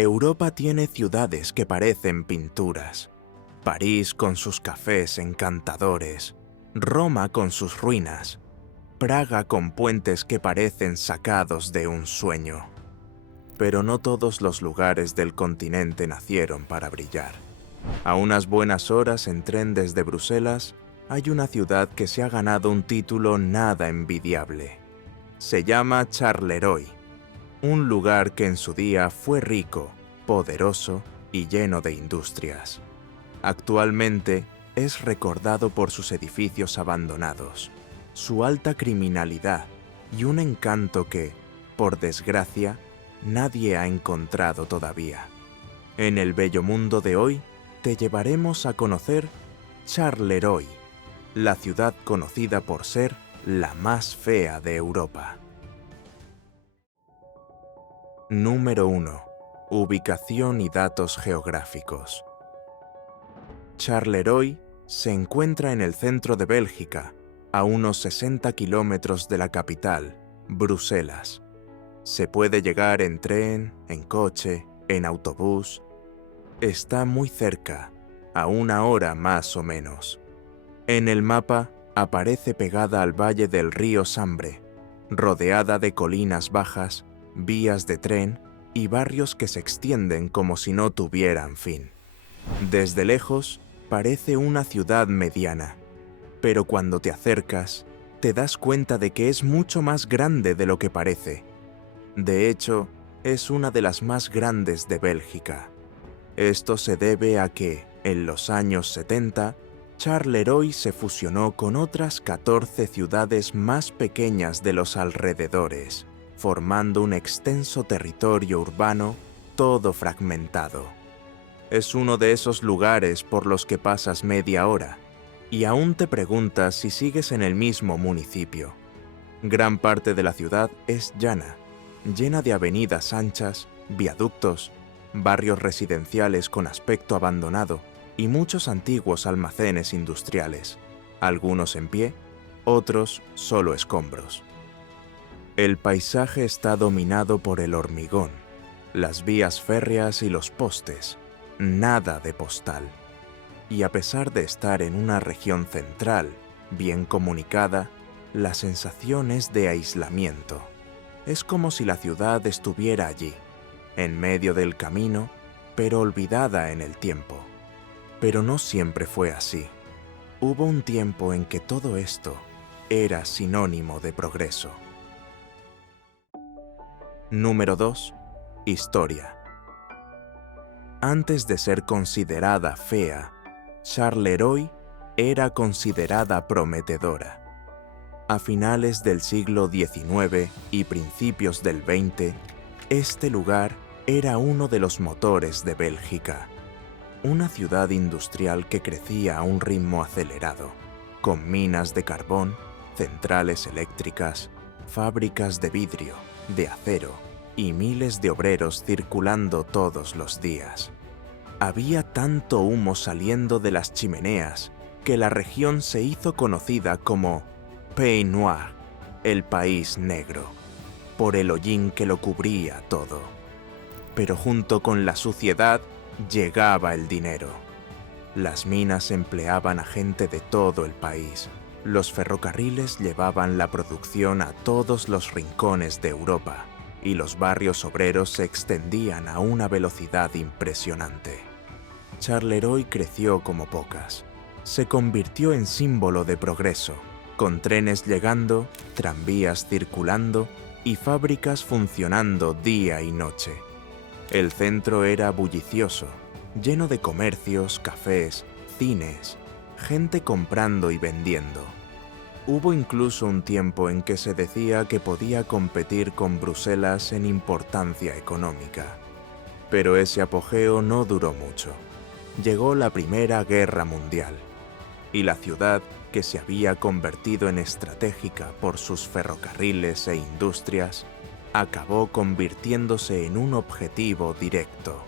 Europa tiene ciudades que parecen pinturas. París con sus cafés encantadores, Roma con sus ruinas, Praga con puentes que parecen sacados de un sueño. Pero no todos los lugares del continente nacieron para brillar. A unas buenas horas en tren desde Bruselas, hay una ciudad que se ha ganado un título nada envidiable. Se llama Charleroi, un lugar que en su día fue rico, poderoso y lleno de industrias. Actualmente es recordado por sus edificios abandonados, su alta criminalidad y un encanto que, por desgracia, nadie ha encontrado todavía. En el bello mundo de hoy, te llevaremos a conocer Charleroi, la ciudad conocida por ser la más fea de Europa. Número 1. Ubicación y datos geográficos. Charleroi se encuentra en el centro de Bélgica, a unos 60 kilómetros de la capital, Bruselas. Se puede llegar en tren, en coche, en autobús. Está muy cerca, a 1 hora más o menos. En el mapa aparece pegada al valle del río Sambre, rodeada de colinas bajas, vías de tren y barrios que se extienden como si no tuvieran fin. Desde lejos parece una ciudad mediana, pero cuando te acercas, te das cuenta de que es mucho más grande de lo que parece. De hecho, es una de las más grandes de Bélgica. Esto se debe a que, en los años 70, Charleroi se fusionó con otras 14 ciudades más pequeñas de los alrededores, formando un extenso territorio urbano, todo fragmentado. Es uno de esos lugares por los que pasas media hora, y aún te preguntas si sigues en el mismo municipio. Gran parte de la ciudad es llana, llena de avenidas anchas, viaductos, barrios residenciales con aspecto abandonado y muchos antiguos almacenes industriales, algunos en pie, otros solo escombros. El paisaje está dominado por el hormigón, las vías férreas y los postes, nada de postal. Y a pesar de estar en una región central, bien comunicada, la sensación es de aislamiento. Es como si la ciudad estuviera allí, en medio del camino, pero olvidada en el tiempo. Pero no siempre fue así. Hubo un tiempo en que todo esto era sinónimo de progreso. Número 2. Historia. Antes de ser considerada fea, Charleroi era considerada prometedora. A finales del siglo XIX y principios del XX, este lugar era uno de los motores de Bélgica. Una ciudad industrial que crecía a un ritmo acelerado, con minas de carbón, centrales eléctricas, fábricas de vidrio, de acero y miles de obreros circulando todos los días. Había tanto humo saliendo de las chimeneas que la región se hizo conocida como Pays Noir, el país negro, por el hollín que lo cubría todo. Pero junto con la suciedad llegaba el dinero. Las minas empleaban a gente de todo el país. Los ferrocarriles llevaban la producción a todos los rincones de Europa y los barrios obreros se extendían a una velocidad impresionante. Charleroi creció como pocas. Se convirtió en símbolo de progreso, con trenes llegando, tranvías circulando y fábricas funcionando día y noche. El centro era bullicioso, lleno de comercios, cafés, cines, gente comprando y vendiendo. Hubo incluso un tiempo en que se decía que podía competir con Bruselas en importancia económica. Pero ese apogeo no duró mucho. Llegó la Primera Guerra Mundial, y la ciudad, que se había convertido en estratégica por sus ferrocarriles e industrias, acabó convirtiéndose en un objetivo directo.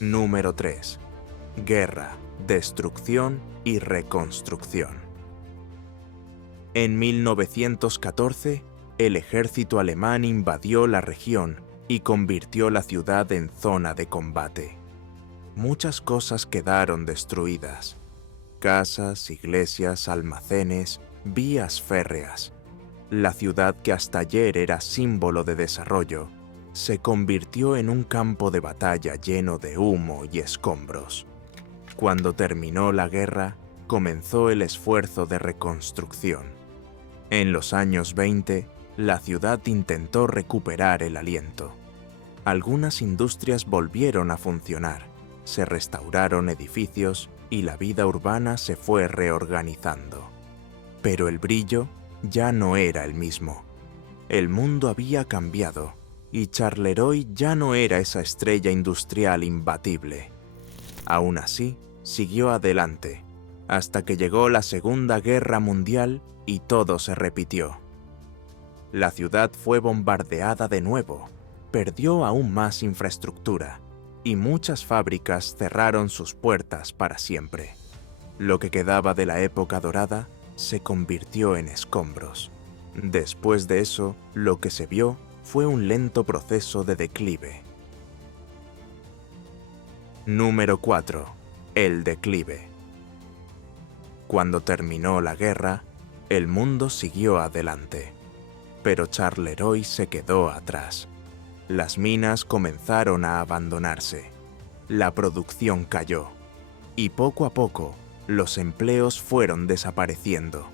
Número 3. Guerra, destrucción y reconstrucción. En 1914, el ejército alemán invadió la región y convirtió la ciudad en zona de combate. Muchas cosas quedaron destruidas: casas, iglesias, almacenes, vías férreas. La ciudad que hasta ayer era símbolo de desarrollo se convirtió en un campo de batalla lleno de humo y escombros. Cuando terminó la guerra, comenzó el esfuerzo de reconstrucción. En los años 20, la ciudad intentó recuperar el aliento. Algunas industrias volvieron a funcionar, se restauraron edificios y la vida urbana se fue reorganizando. Pero el brillo ya no era el mismo. El mundo había cambiado y Charleroi ya no era esa estrella industrial imbatible. Aún así, siguió adelante, hasta que llegó la Segunda Guerra Mundial y todo se repitió. La ciudad fue bombardeada de nuevo, perdió aún más infraestructura, y muchas fábricas cerraron sus puertas para siempre. Lo que quedaba de la época dorada se convirtió en escombros. Después de eso, lo que se vio fue un lento proceso de declive. Número 4. El declive. Cuando terminó la guerra, el mundo siguió adelante, pero Charleroi se quedó atrás. Las minas comenzaron a abandonarse, la producción cayó, y poco a poco los empleos fueron desapareciendo.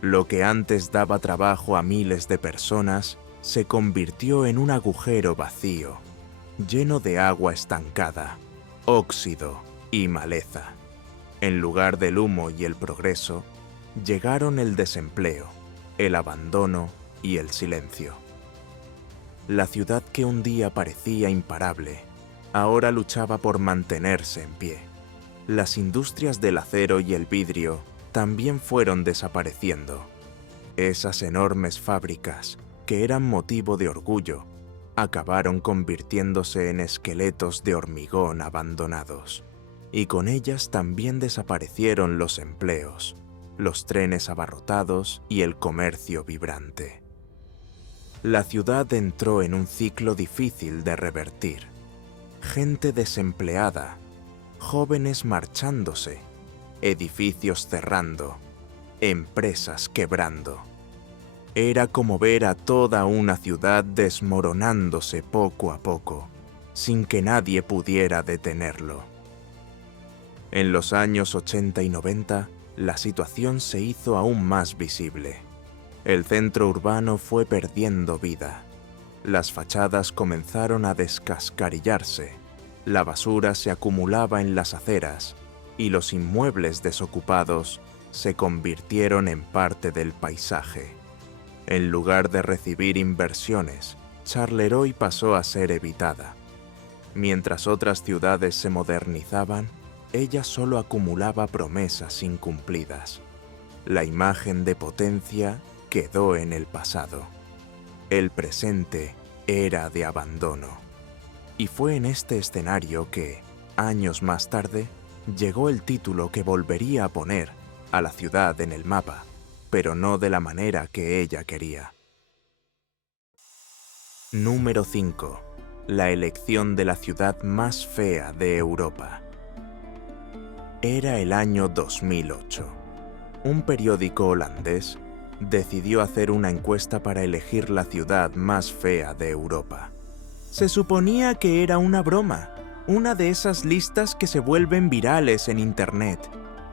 Lo que antes daba trabajo a miles de personas se convirtió en un agujero vacío, lleno de agua estancada, óxido y maleza. En lugar del humo y el progreso, llegaron el desempleo, el abandono y el silencio. La ciudad que un día parecía imparable, ahora luchaba por mantenerse en pie. Las industrias del acero y el vidrio también fueron desapareciendo. Esas enormes fábricas, que eran motivo de orgullo, acabaron convirtiéndose en esqueletos de hormigón abandonados. Y con ellas también desaparecieron los empleos, los trenes abarrotados y el comercio vibrante. La ciudad entró en un ciclo difícil de revertir. Gente desempleada, jóvenes marchándose, edificios cerrando, empresas quebrando. Era como ver a toda una ciudad desmoronándose poco a poco, sin que nadie pudiera detenerlo. En los años 80 y 90, la situación se hizo aún más visible. El centro urbano fue perdiendo vida. Las fachadas comenzaron a descascarillarse, la basura se acumulaba en las aceras y los inmuebles desocupados se convirtieron en parte del paisaje. En lugar de recibir inversiones, Charleroi pasó a ser evitada. Mientras otras ciudades se modernizaban, ella solo acumulaba promesas incumplidas. La imagen de potencia quedó en el pasado. El presente era de abandono. Y fue en este escenario que, años más tarde, llegó el título que volvería a poner a la ciudad en el mapa, pero no de la manera que ella quería. Número 5. La elección de la ciudad más fea de Europa. Era el año 2008. Un periódico holandés decidió hacer una encuesta para elegir la ciudad más fea de Europa. Se suponía que era una broma, una de esas listas que se vuelven virales en internet.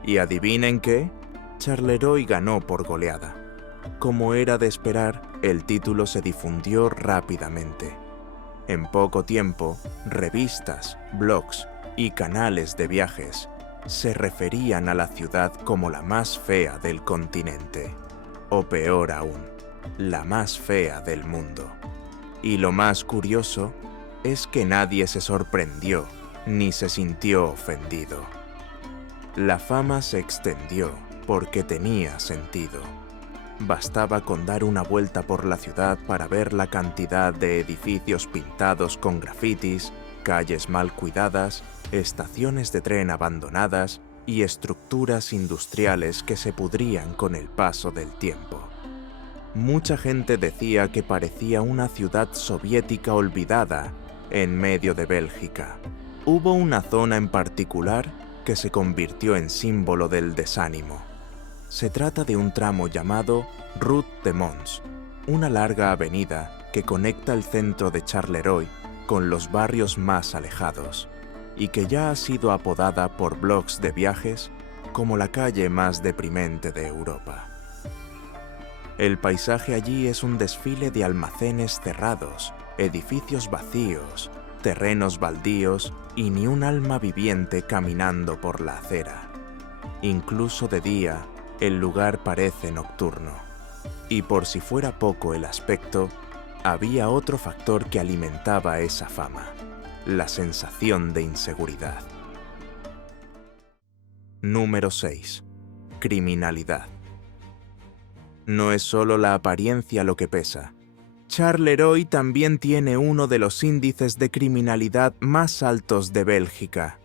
¿Y adivinen qué? Charleroi ganó por goleada. Como era de esperar, el título se difundió rápidamente. En poco tiempo, revistas, blogs y canales de viajes se referían a la ciudad como la más fea del continente, o peor aún, la más fea del mundo. Y lo más curioso es que nadie se sorprendió ni se sintió ofendido. La fama se extendió porque tenía sentido. Bastaba con dar una vuelta por la ciudad para ver la cantidad de edificios pintados con grafitis, calles mal cuidadas, estaciones de tren abandonadas y estructuras industriales que se pudrían con el paso del tiempo. Mucha gente decía que parecía una ciudad soviética olvidada en medio de Bélgica. Hubo una zona en particular que se convirtió en símbolo del desánimo. Se trata de un tramo llamado Route de Mons, una larga avenida que conecta el centro de Charleroi con los barrios más alejados, y que ya ha sido apodada por blogs de viajes como la calle más deprimente de Europa. El paisaje allí es un desfile de almacenes cerrados, edificios vacíos, terrenos baldíos y ni un alma viviente caminando por la acera. Incluso de día, el lugar parece nocturno. Y por si fuera poco el aspecto, había otro factor que alimentaba esa fama: la sensación de inseguridad. Número 6. Criminalidad. No es solo la apariencia lo que pesa. Charleroi también tiene uno de los índices de criminalidad más altos de Bélgica.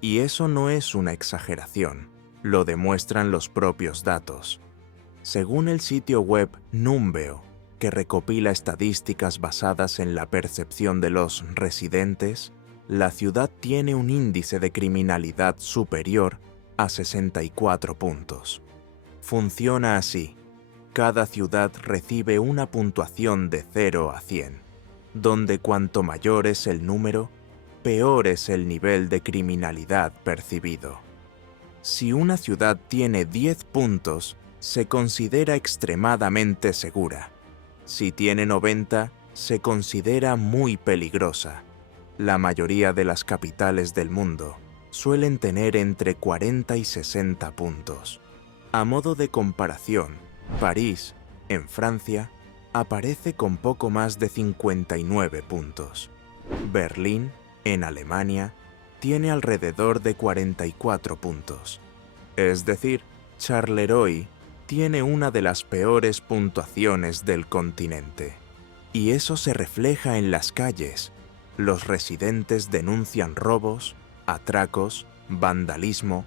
Y eso no es una exageración, lo demuestran los propios datos. Según el sitio web Numbeo, que recopila estadísticas basadas en la percepción de los residentes, la ciudad tiene un índice de criminalidad superior a 64 puntos. Funciona así: cada ciudad recibe una puntuación de 0 a 100, donde cuanto mayor es el número, peor es el nivel de criminalidad percibido. Si una ciudad tiene 10 puntos, se considera extremadamente segura. Si tiene 90, se considera muy peligrosa. La mayoría de las capitales del mundo suelen tener entre 40 y 60 puntos. A modo de comparación, París, en Francia, aparece con poco más de 59 puntos. Berlín, en Alemania, tiene alrededor de 44 puntos. Es decir, Charleroi tiene una de las peores puntuaciones del continente. Y eso se refleja en las calles. Los residentes denuncian robos, atracos, vandalismo,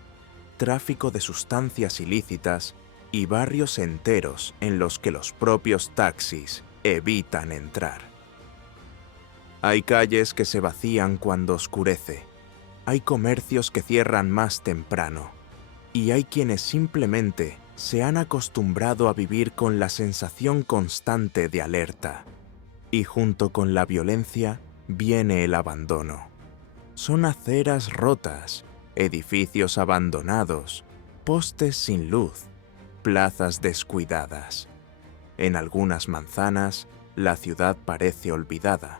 tráfico de sustancias ilícitas y barrios enteros en los que los propios taxis evitan entrar. Hay calles que se vacían cuando oscurece, hay comercios que cierran más temprano, y hay quienes simplemente se han acostumbrado a vivir con la sensación constante de alerta. Y junto con la violencia viene el abandono. Son aceras rotas, edificios abandonados, postes sin luz, plazas descuidadas. En algunas manzanas, la ciudad parece olvidada,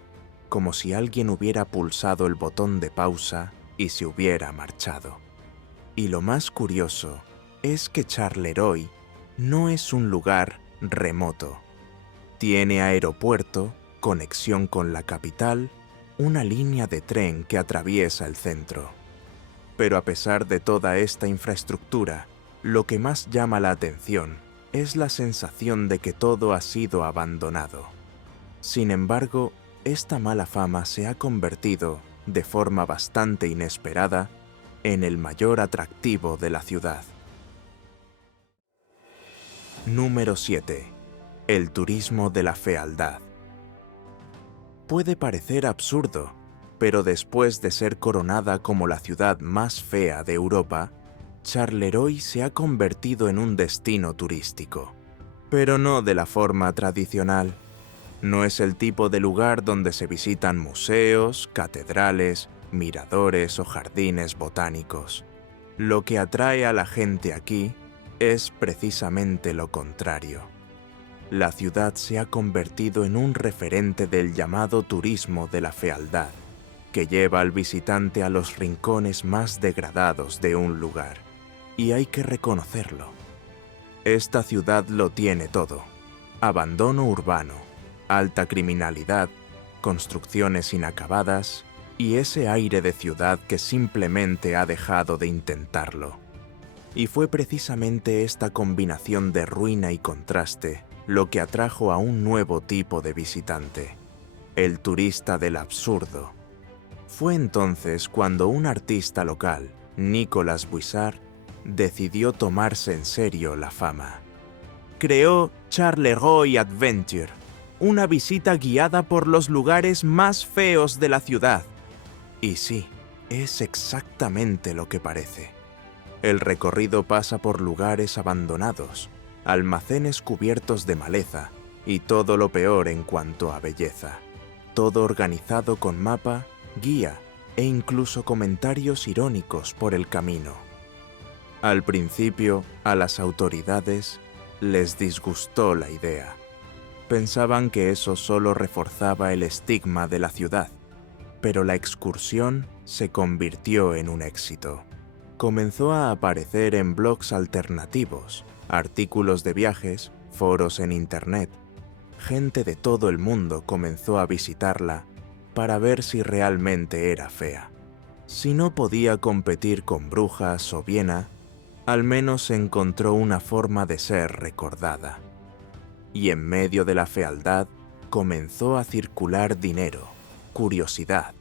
como si alguien hubiera pulsado el botón de pausa y se hubiera marchado. Y lo más curioso es que Charleroi no es un lugar remoto. Tiene aeropuerto, conexión con la capital, una línea de tren que atraviesa el centro. Pero a pesar de toda esta infraestructura, lo que más llama la atención es la sensación de que todo ha sido abandonado. Sin embargo, esta mala fama se ha convertido, de forma bastante inesperada, en el mayor atractivo de la ciudad. Número 7. El turismo de la fealdad. Puede parecer absurdo, pero después de ser coronada como la ciudad más fea de Europa, Charleroi se ha convertido en un destino turístico. Pero no de la forma tradicional. No es el tipo de lugar donde se visitan museos, catedrales, miradores o jardines botánicos. Lo que atrae a la gente aquí es precisamente lo contrario. La ciudad se ha convertido en un referente del llamado turismo de la fealdad, que lleva al visitante a los rincones más degradados de un lugar. Y hay que reconocerlo. Esta ciudad lo tiene todo: abandono urbano, alta criminalidad, construcciones inacabadas y ese aire de ciudad que simplemente ha dejado de intentarlo. Y fue precisamente esta combinación de ruina y contraste lo que atrajo a un nuevo tipo de visitante: el turista del absurdo. Fue entonces cuando un artista local, Nicolas Buissard, decidió tomarse en serio la fama. creó Charleroi Adventure, una visita guiada por los lugares más feos de la ciudad. Y sí, es exactamente lo que parece. El recorrido pasa por lugares abandonados, almacenes cubiertos de maleza y todo lo peor en cuanto a belleza. Todo organizado con mapa, guía e incluso comentarios irónicos por el camino. Al principio, a las autoridades les disgustó la idea. Pensaban que eso solo reforzaba el estigma de la ciudad, pero la excursión se convirtió en un éxito. Comenzó a aparecer en blogs alternativos, artículos de viajes, foros en internet. Gente de todo el mundo comenzó a visitarla para ver si realmente era fea. Si no podía competir con Brujas o Viena, al menos encontró una forma de ser recordada. Y en medio de la fealdad comenzó a circular dinero, curiosidad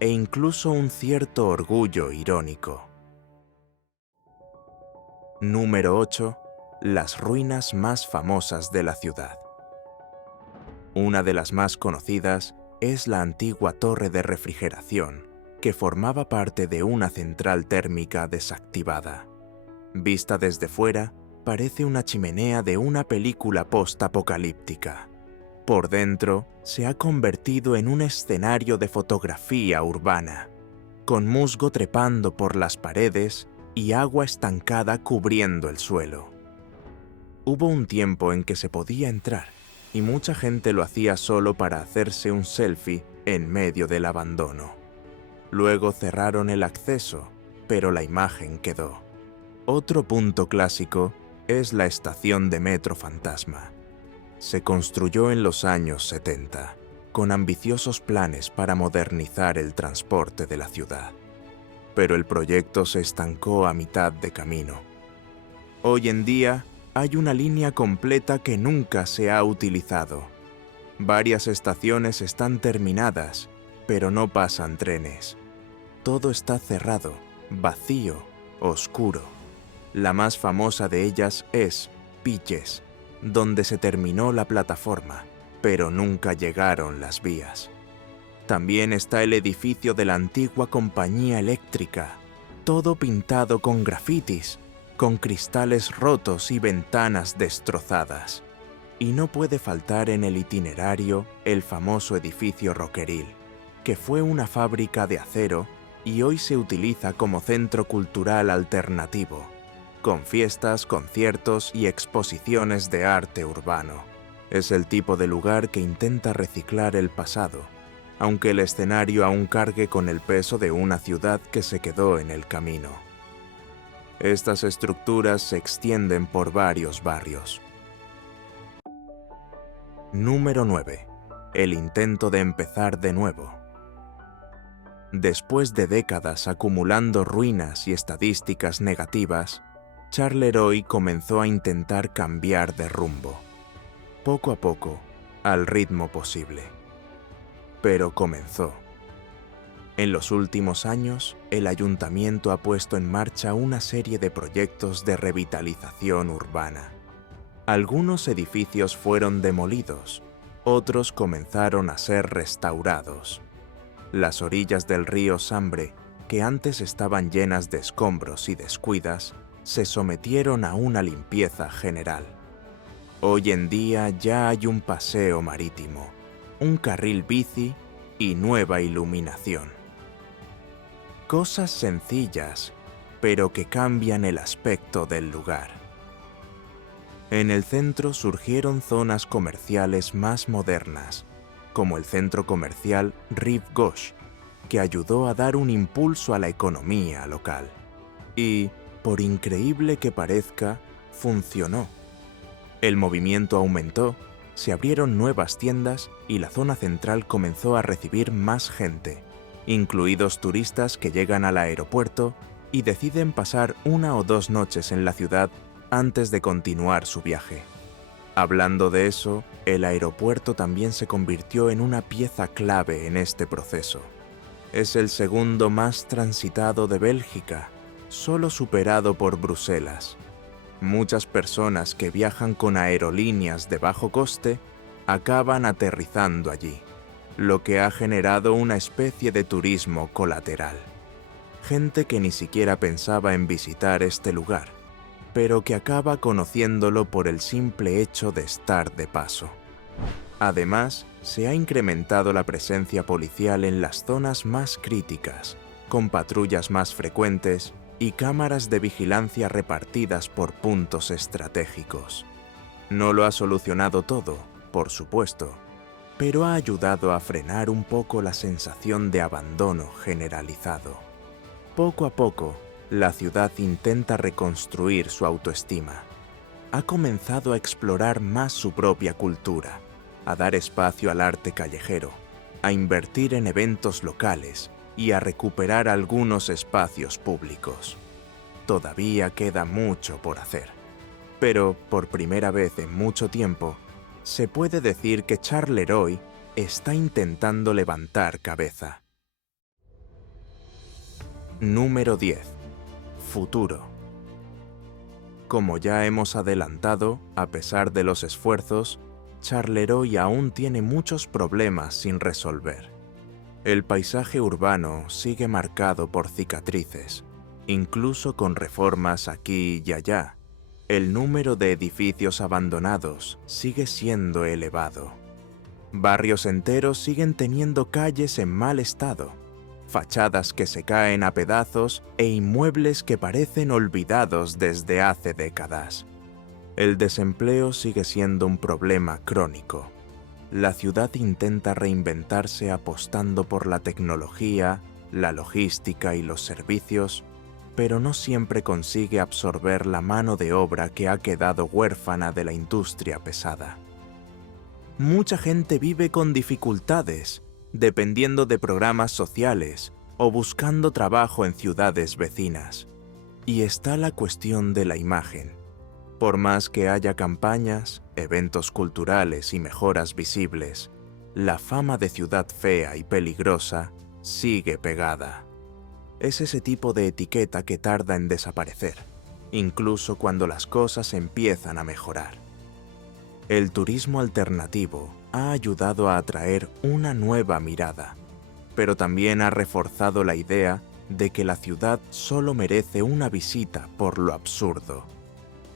e incluso un cierto orgullo irónico. Número 8. Las ruinas más famosas de la ciudad. Una de las más conocidas es la antigua torre de refrigeración, que formaba parte de una central térmica desactivada. Vista desde fuera, parece una chimenea de una película post-apocalíptica. Por dentro, se ha convertido en un escenario de fotografía urbana, con musgo trepando por las paredes y agua estancada cubriendo el suelo. Hubo un tiempo en que se podía entrar, y mucha gente lo hacía solo para hacerse un selfie en medio del abandono. Luego cerraron el acceso, pero la imagen quedó. Otro punto clásico es la estación de metro fantasma. Se construyó en los años 70, con ambiciosos planes para modernizar el transporte de la ciudad. Pero el proyecto se estancó a mitad de camino. Hoy en día hay una línea completa que nunca se ha utilizado. Varias estaciones están terminadas, pero no pasan trenes. Todo está cerrado, vacío, oscuro. La más famosa de ellas es Pitges, donde se terminó la plataforma, pero nunca llegaron las vías. También está el edificio de la antigua compañía eléctrica, todo pintado con grafitis, con cristales rotos y ventanas destrozadas. Y no puede faltar en el itinerario el famoso edificio Rockeril, que fue una fábrica de acero y hoy se utiliza como centro cultural alternativo, con fiestas, conciertos y exposiciones de arte urbano. Es el tipo de lugar que intenta reciclar el pasado, aunque el escenario aún cargue con el peso de una ciudad que se quedó en el camino. Estas estructuras se extienden por varios barrios. Número 9. El intento de empezar de nuevo. Después de décadas acumulando ruinas y estadísticas negativas, Charleroi comenzó a intentar cambiar de rumbo, poco a poco, al ritmo posible. Pero comenzó. En los últimos años, el ayuntamiento ha puesto en marcha una serie de proyectos de revitalización urbana. Algunos edificios fueron demolidos, otros comenzaron a ser restaurados. Las orillas del río Sambre, que antes estaban llenas de escombros y descuidas, se sometieron a una limpieza general. Hoy en día ya hay un paseo marítimo, un carril bici y nueva iluminación. Cosas sencillas, pero que cambian el aspecto del lugar. En el centro surgieron zonas comerciales más modernas, como el centro comercial Rive Gauche, que ayudó a dar un impulso a la economía local. Y, por increíble que parezca, funcionó. El movimiento aumentó, se abrieron nuevas tiendas y la zona central comenzó a recibir más gente, incluidos turistas que llegan al aeropuerto y deciden pasar 1 o 2 noches en la ciudad antes de continuar su viaje. Hablando de eso, el aeropuerto también se convirtió en una pieza clave en este proceso. Es el segundo más transitado de Bélgica, solo superado por Bruselas. Muchas personas que viajan con aerolíneas de bajo coste acaban aterrizando allí, lo que ha generado una especie de turismo colateral. Gente que ni siquiera pensaba en visitar este lugar, pero que acaba conociéndolo por el simple hecho de estar de paso. Además, se ha incrementado la presencia policial en las zonas más críticas, con patrullas más frecuentes y cámaras de vigilancia repartidas por puntos estratégicos. No lo ha solucionado todo, por supuesto, pero ha ayudado a frenar un poco la sensación de abandono generalizado. Poco a poco, la ciudad intenta reconstruir su autoestima. Ha comenzado a explorar más su propia cultura, a dar espacio al arte callejero, a invertir en eventos locales y a recuperar algunos espacios públicos. Todavía queda mucho por hacer, pero por primera vez en mucho tiempo, se puede decir que Charleroi está intentando levantar cabeza. Número 10. Futuro. Como ya hemos adelantado, a pesar de los esfuerzos, Charleroi aún tiene muchos problemas sin resolver. El paisaje urbano sigue marcado por cicatrices, incluso con reformas aquí y allá. El número de edificios abandonados sigue siendo elevado. Barrios enteros siguen teniendo calles en mal estado, fachadas que se caen a pedazos e inmuebles que parecen olvidados desde hace décadas. El desempleo sigue siendo un problema crónico. La ciudad intenta reinventarse apostando por la tecnología, la logística y los servicios, pero no siempre consigue absorber la mano de obra que ha quedado huérfana de la industria pesada. Mucha gente vive con dificultades, dependiendo de programas sociales o buscando trabajo en ciudades vecinas. Y está la cuestión de la imagen. Por más que haya campañas, eventos culturales y mejoras visibles, la fama de ciudad fea y peligrosa sigue pegada. Es ese tipo de etiqueta que tarda en desaparecer, incluso cuando las cosas empiezan a mejorar. El turismo alternativo ha ayudado a atraer una nueva mirada, pero también ha reforzado la idea de que la ciudad solo merece una visita por lo absurdo.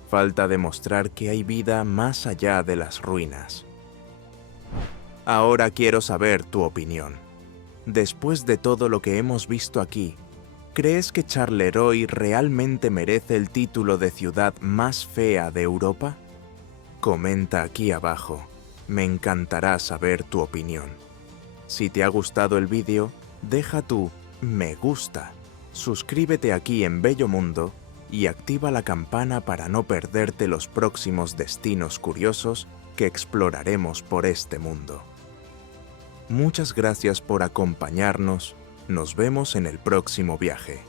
Falta demostrar que hay vida más allá de las ruinas. Ahora quiero saber tu opinión. Después de todo lo que hemos visto aquí, ¿crees que Charleroi realmente merece el título de ciudad más fea de Europa? Comenta aquí abajo. Me encantará saber tu opinión. Si te ha gustado el vídeo, deja tu me gusta, suscríbete aquí en Bello Mundo y activa la campana para no perderte los próximos destinos curiosos que exploraremos por este mundo. Muchas gracias por acompañarnos. Nos vemos en el próximo viaje.